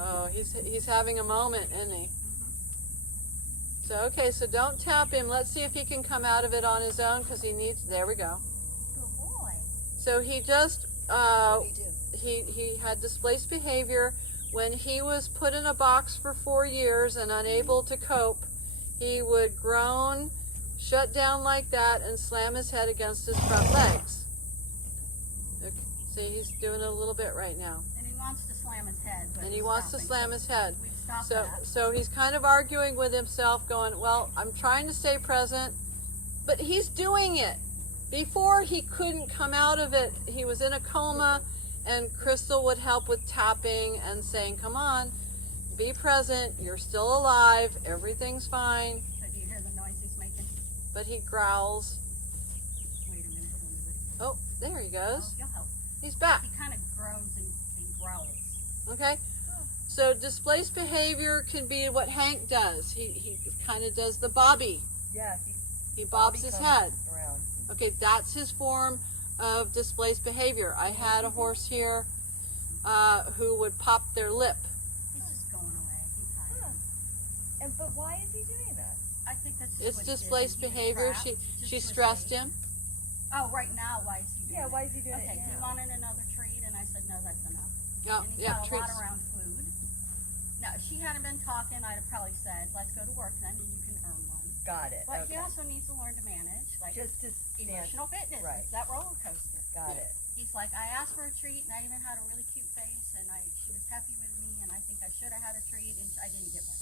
Oh, he's having a moment, isn't he? So, okay, so don't tap him. Let's see if he can come out of it on his own, because he needs, there we go. Good boy. So he just, What do you do? he had displaced behavior. When he was put in a box for 4 years and unable to cope, he would groan, shut down like that, and slam his head against his front legs. Okay, see, he's doing it a little bit right now. And he wants to slam his head. But And he wants to slam his head. We've stopped that. So he's kind of arguing with himself, going, well, I'm trying to stay present, but he's doing it. Before, he couldn't come out of it. He was in a coma, and Krystal would help with tapping and saying, come on, be present, you're still alive, everything's fine. But do you hear the noise he's making? But he growls. Wait a minute. Oh, there he goes. You'll help. He's back. He kind of groans and growls. Okay? So displaced behavior can be what Hank does. He kind of does the bobby. Yeah. He bobs his comes head. around. Okay, that's his form of displaced behavior. I had a horse here who would pop their lip. He's just going away. He's tired. But why is he doing that? I think that's just It's what he did. displaced He was behavior. trapped, She just stressed escape. him. Oh, right now, why is he doing it? Yeah, why is he doing Okay, it he now? wanted another treat, and I said, no, that's enough. Yeah, And he yeah, got a treats. lot around food. Now, if she hadn't been talking, I'd have probably said, let's go to work then, and you can earn one. Got it. But he Okay. also needs to learn to manage, like, Just to stand. emotional fitness. Right. It's that roller coaster. Got it. He's like, I asked for a treat, and I even had a really cute face, and she was happy with me, and I think I should have had a treat, and I didn't get one.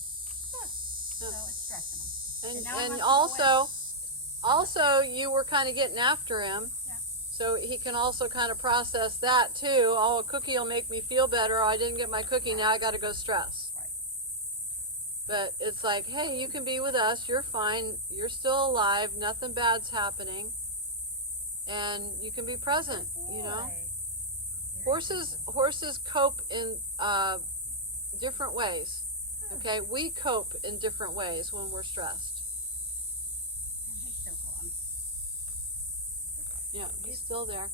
So it's stressing him. now he And wants to go also you were kind of getting after him. Yeah. So he can also kind of process that too. Oh, a cookie will make me feel better. Oh, I didn't get my cookie. Now I got to go stress. Right. But it's like, hey, you can be with us. You're fine. You're still alive. Nothing bad's happening. And you can be present, you know. Horses cope in different ways. Okay, we cope in different ways when we're stressed. And he's still gone. Yeah, he's still there.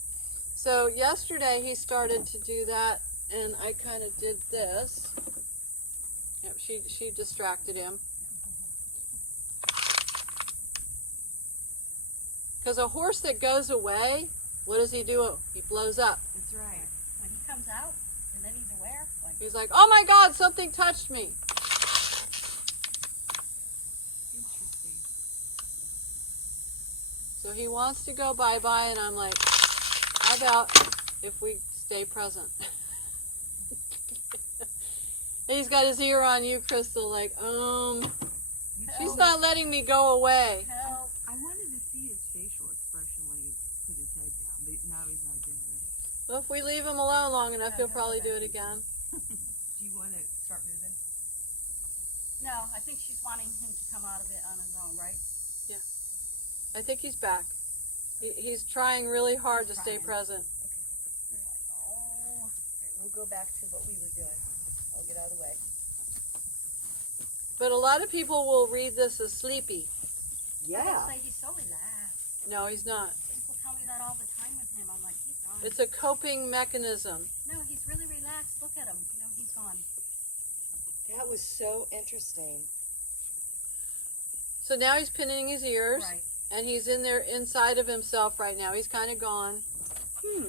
So yesterday he started to do that, and I kind of did this. Yep, she distracted him. Because a horse that goes away, what does he do? He blows up. That's right. When he comes out, and then he's aware, like, He's like, oh my God, something touched me. Interesting. So he wants to go bye-bye, and I'm like, how about if we stay present? And he's got his ear on you, Krystal, like, she's not letting me go away. help. I wanted to see his facial expression when he put his head down, but now he's not doing it. Well, if we leave him alone long enough, he'll probably do it again. Do you want to start moving? No, I think she's wanting him to come out of it on his own, right? I think he's back. He's trying really hard to stay present. You're like, oh. Okay, we'll go back to what we were doing. I'll get out of the way. But a lot of people will read this as sleepy. I would say he's so relaxed. No, he's not. People tell me that all the time with him. I'm like, he's gone. It's a coping mechanism. No, he's really relaxed. Look at him. You know, he's gone. That was so interesting. So now he's pinning his ears, Right. and he's in there inside of himself right now. He's kind of gone,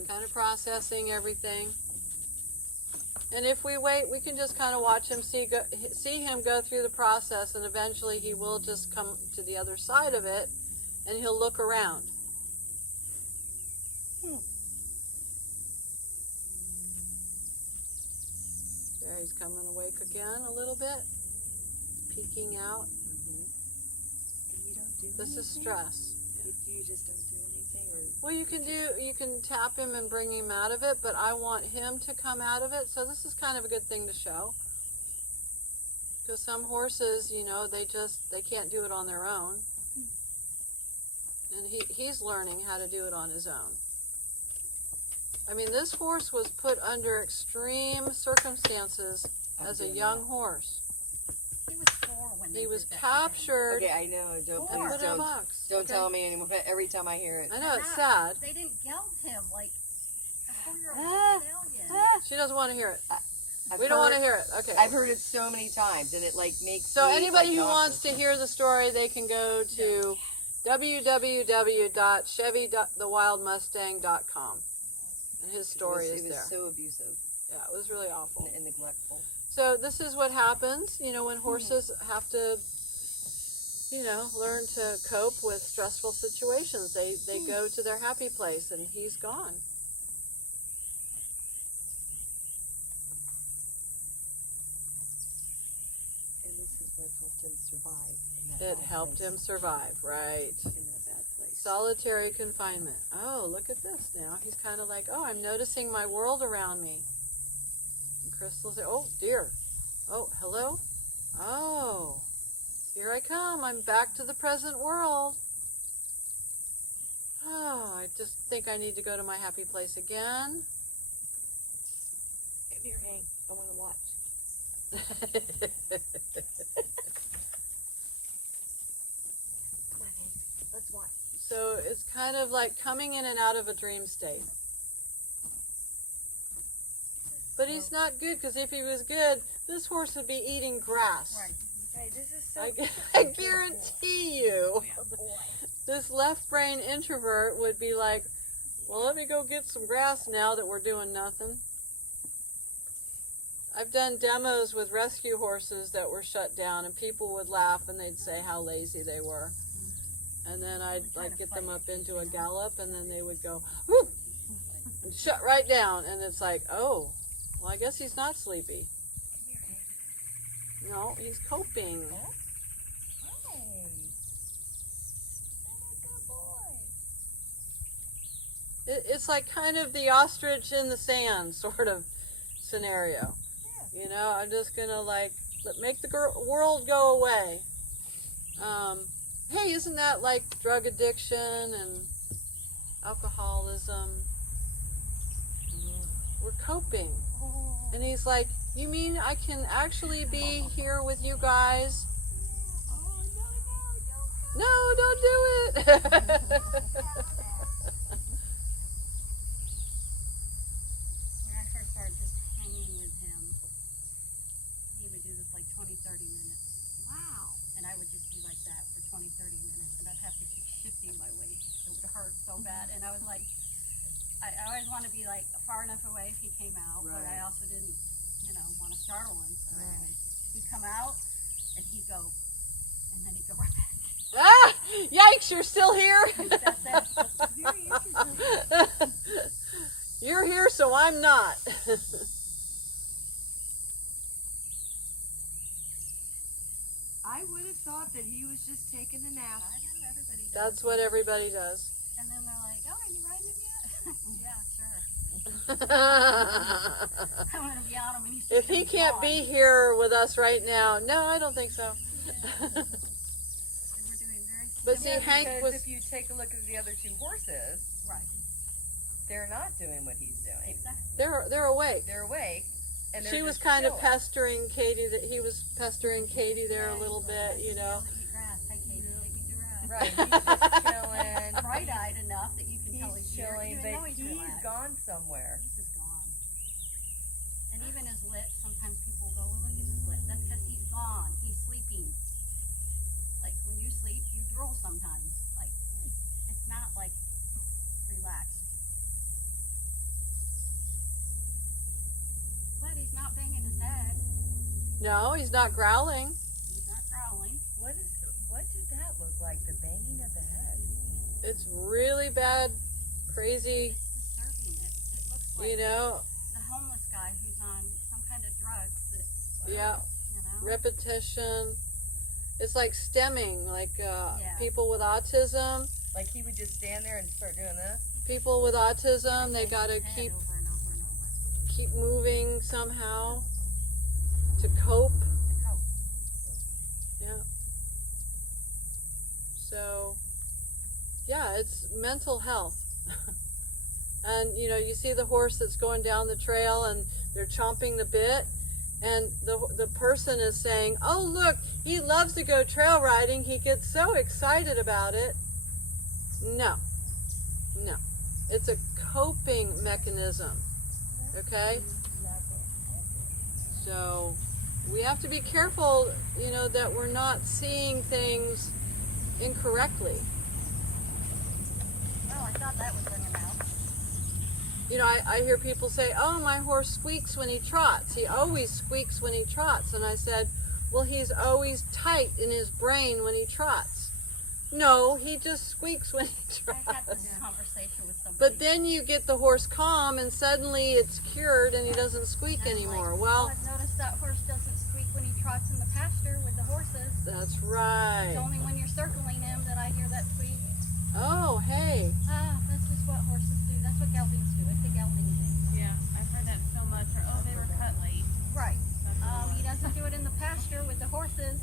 kind of processing everything. And if we wait, we can just kind of watch him, see him go through the process, and eventually he will just come to the other side of it, and he'll look around. There, he's coming awake again a little bit, peeking out. And you don't do This is anything? stress. You just don't do anything, or Well, you can tap him and bring him out of it, but I want him to come out of it. So this is kind of a good thing to show. Because some horses, you know, they can't do it on their own. And he's learning how to do it on his own. I mean, this horse was put under extreme circumstances as a young horse. He was 4 when they He was did that to him. captured okay, I know. Don't and please put in a don't box. don't Okay? tell me anymore. Every time I hear it. I know, it's And sad. They didn't geld him like a 4-year-old Ah, stallion. ah. She doesn't want to hear it. We don't want to hear it. Okay. I've heard it so many times, and it like makes. So me, anybody like, who nauseous. wants to hear the story, they can go to www.chevythewildmustang.com, and his story is It was there. so abusive Yeah, it was really awful. and neglectful. So this is what happens, you know, when horses have to, you know, learn to cope with stressful situations. They go to their happy place, and he's gone. And this is what helped him survive. In that It bad helped place. him survive, right? In that bad place. Solitary confinement. Oh, look at this now. He's kind of like, oh, I'm noticing my world around me. And Krystal said, oh, dear. Oh, hello? Oh, here I come. I'm back to the present world. Oh, I just think I need to go to my happy place again. Come here, Hank. I want to watch. Come on, Hank. Let's watch. So it's kind of like coming in and out of a dream state. But he's not good, because if he was good, this horse would be eating grass. Right. Hey, this is so. I guarantee you, Oh, boy. this left brain introvert would be like, well, let me go get some grass now that we're doing nothing. I've done demos with rescue horses that were shut down, and people would laugh and they'd say how lazy they were. And then I'd like get them up into a gallop, and then they would go, whoop, and shut right down. And it's like, oh, well, I guess he's not sleepy. Come here, Hank. No, he's coping. Hey. Good boy. It's like kind of the ostrich in the sand sort of scenario. You know, I'm just gonna like make the world go away. Hey, isn't that like drug addiction and alcoholism? We're coping. And he's like, you mean I can actually be here with you guys? Oh, no, No, don't do it. When I first started just hanging with him, he would do this like 20, 30 minutes. Wow. And I would just be like that for 20, 30 minutes. And I'd have to keep shifting my weight. It would hurt so bad. And I was like, I always want to be like far enough away if he came out, but I Right. also didn't, you know, want to startle him. So Right. he'd come out and he'd go, and then he'd go right back. Ah, yikes, you're still here? That's it. Very interesting. You're here, so I'm not. I would have thought that he was just taking a nap. I know everybody does. That's what everybody does. And then they're like, oh, are you riding him yet? Yeah, sure. I'm going to be on him and he's If he can't be here with us right now, no, I don't think so. And we're doing very But see, Yeah, Hank because was, if you take a look at the other two horses, right. they're not doing what he's doing. Exactly. they're awake. They're awake, and they're She was just kind of chilling. pestering Katie, that he was pestering Katie there a little bit, you know. Eat grass. Hey, Katie, take me to grass. Right, he's just chilling. Bright-eyed enough that you can tell He's he's here, chilling, even but though he's he's relaxed. gone somewhere. He's just gone. And even his lip, sometimes people will go, well, look at his lip. That's because he's gone. He's sleeping. Like, when you sleep, you drool sometimes. Like, it's not, like, relaxed. But he's not banging his head. No, he's not growling. He's not growling. What did that look like? The banging of the head. It's really bad, crazy, It's disturbing. It looks like you know, the homeless guy who's on some kind of drugs that, yeah, you know. repetition. It's like stemming, like Yeah. people with autism. Like he would just stand there and start doing this. People with autism, they Bang gotta his head keep over and over and over keep moving somehow to cope. to cope. Yeah. So, yeah, it's mental health. And, you know, you see the horse that's going down the trail and they're chomping the bit, and the person is saying, oh, look, he loves to go trail riding. He gets so excited about it. No. No. It's a coping mechanism. Okay? So we have to be careful, you know, that we're not seeing things incorrectly. Well, I thought that would bring him out. You know, I hear people say, oh, my horse squeaks when he trots. He always squeaks when he trots. And I said, well, he's always tight in his brain when he trots. No, he just squeaks when he I had this trots. conversation with somebody. But then you get the horse calm and suddenly it's cured and he doesn't squeak And I'm anymore. like, Well, I've noticed that horse doesn't squeak when he trots in the pasture with the horses. that's right. It's only when you're circling him that I hear that squeak. Oh, hey. That's just what horses do. That's what geldings do. It's a gelding thing. Yeah, I've heard that so much. Or, oh, they were cut late. Right. That's what it He was. doesn't do it in the pasture with the horses.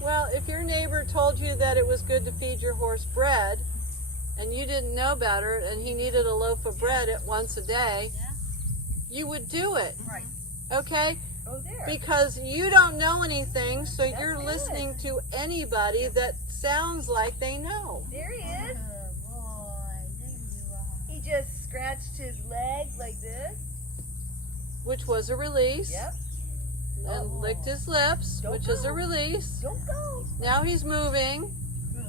Well, if your neighbor told you that it was good to feed your horse bread and you didn't know better and he needed a loaf of bread at once a day, Yeah. you would do it. Right. Okay? Oh, there. Because you don't know anything, so That's you're good. listening to anybody that sounds like they know. There he is. Good boy. There you are. He just scratched his leg like this. Which was a release. Yep. And licked his lips, Don't which is a go. release. Don't go. Now he's moving. Good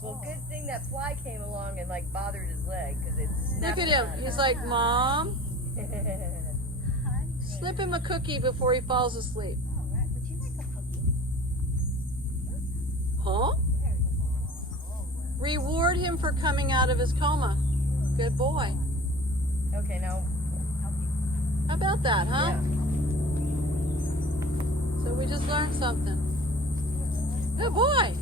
Well, boy. good thing that fly came along and like bothered his leg because it Look snapped at him. He's like, Mom, Hi there. slip him a cookie before he falls asleep. All right. Would you like a cookie? Huh? There you go. Reward him for coming out of his coma. Good boy. Okay, now. Help you. How about that, huh? Yeah. So we just learned something. Good boy.